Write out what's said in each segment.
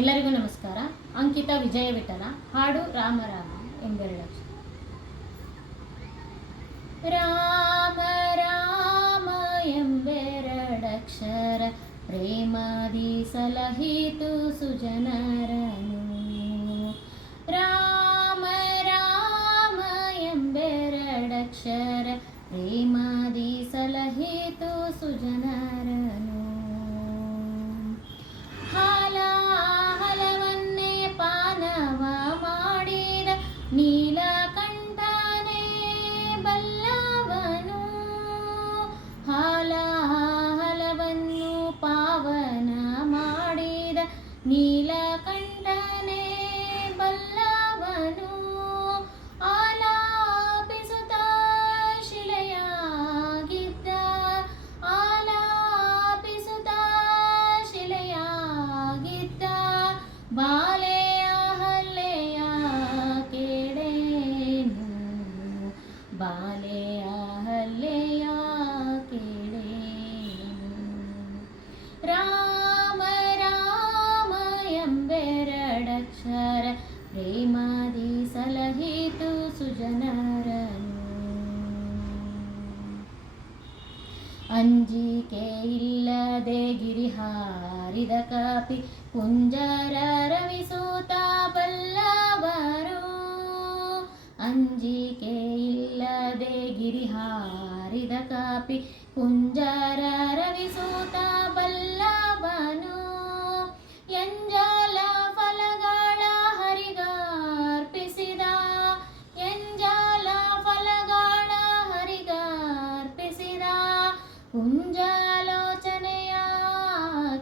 ಎಲ್ಲರಿಗೂ ನಮಸ್ಕಾರ. ಅಂಕಿತಾ ವಿಜಯ ವಿಠಲ, ಹಾಡು ರಾಮರಾಮ ರಾಮ ಎಂಬೆರಡಕ್ಷರ ರಾಮ ರಾಮ ಎಂಬೆರಡಕ್ಷರ ಪ್ರೇಮಾದಿ ಸಲಹಿತು ಸುಜನರನು. ರಾಮ ರಾಮ ಎಂಬೆರಡಕ್ಷರ ಪ್ರೇಮಾದಿ ಸಲಹಿತು ಸುಜನರನು. ಬಾಲೆಯ ಹಲ್ಲೆಯ ಕೇಳೇನು ರಾಮ ರಾಮ ಎಂಬೆರಡಕ್ಷರ ಪ್ರೇಮಾದಿ ಸಲಹಿತು ಸುಜನರನು ಅಂಜಿಕೆ ಇಲ್ಲದೆ ಗಿರಿ ಹಾರಿದ ಕಾಪಿ ಕುಂಜರ ರವಿಸೂತ ಬಲ್ಲವರು ಅಂಜಿಕೆ ಇಲ್ಲದೆ ಗಿರಿ ಹಾರಿದ ಕಾಪಿ ಕುಂಜರ ರವಿಸೂತ ಬಲ್ಲವನು. ಎಂಜಲ ಫಲಗಳ ಹರಿಗಾರ್ಪಿಸಿದ ಎಂಜಲ ಫಲಗಳ ಹರಿಗಾರ್ಪಿಸಿದ ಕುಂಜಾಲೋಚನೆಯ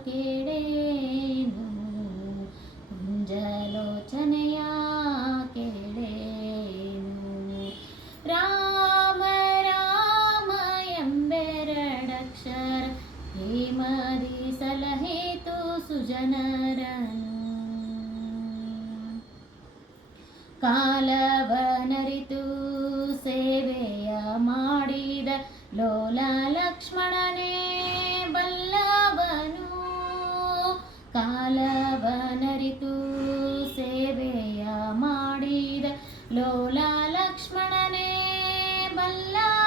ಕೇಳೇನು ಕುಂಜಾಲೋಚನೆಯ ಕಾಲವನರಿತು ಸೇವೆಯ ಮಾಡಿದ ಲೋಲ ಲಕ್ಷ್ಮಣನೇ ಬಲ್ಲವನು. ಕಾಲವನರಿತು ಸೇವೆಯ ಮಾಡಿದ ಲೋಲ ಲಕ್ಷ್ಮಣನೇ ಬಲ್ಲವನು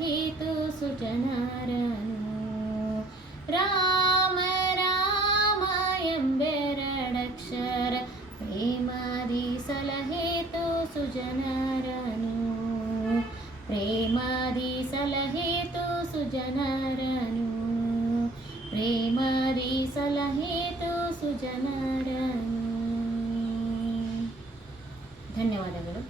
હેતુ સુજનારનું ರಾಮ ರಾಮ ಎಂಬೆರಡಕ್ಷರ ಪ್ರೇಮಾದಿ ಸಲಹೇತು ಸುಜನರನು ಪ್ರೇಮಾದಿ ಸಲಹೇತು ಸುಜನರನು ಪ್ರೇಮಾದಿ ಸಲಹೇತು ಸುಜನರನು ಧನ್ಯವಾದಗಳು